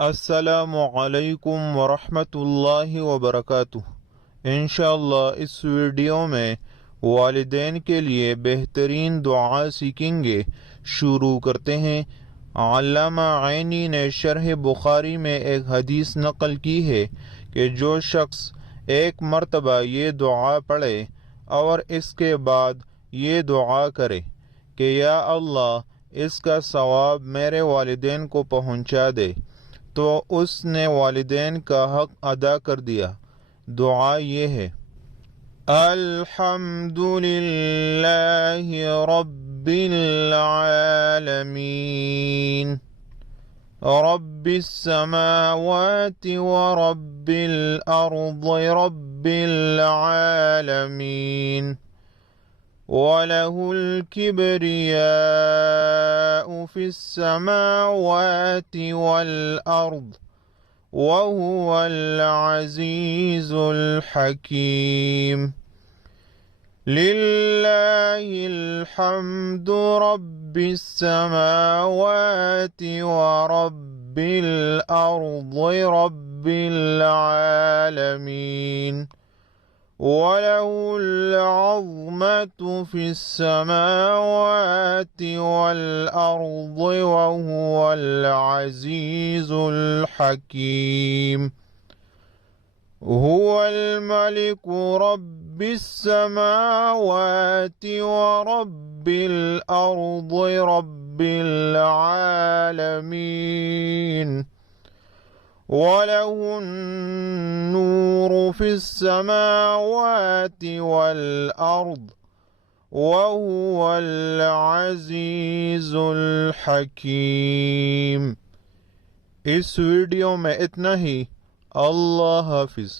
अस्सलामुअलैकुम वरहमतुल्लाहि वबरकातुहू। इंशाअल्लाह इस वीडियो में वालिदैन के लिए बेहतरीन दुआ सीखेंगे। शुरू करते हैं। अल्लामा आइनी ने शरह बुखारी में एक हदीस नकल की है कि जो शख्स एक मरतबा ये दुआ पढ़े और इसके बाद ये दुआ करे कि या अल्लाह इसका सवाब मेरे वालिदैन को पहुँचा दे, तो उसने वालिदैन का हक अदा कर दिया। दुआ ये है, अल्हम्दुलिल्लाहि रब्बिल आलमीन, रब्बिस समावाति व रब्बिल अर्दि रब्बिल आलमीन, वलहुल किब्रियाउ फिस समावाति वल अर्द वहुवल अज़ीज़ुल हकीम। लिल्लाहिल हम्दु रब्बिस समावाति व रब्बिल अर्दि रब्बिल आलमीन, वलहुल अज़्मतु फिस समावाति वल अर्दि वहुवल अज़ीज़ुल हकीम। हुवल मलिकु रब्बिस समावाति व रब्बिल अर्दि रब्बिल आलमीन, वलहुन नूरु फिस समावाति वल अर्द वहुवल अज़ीज़ुल हकीम। इस वीडियो में इतना ही। अल्लाह हाफिज़।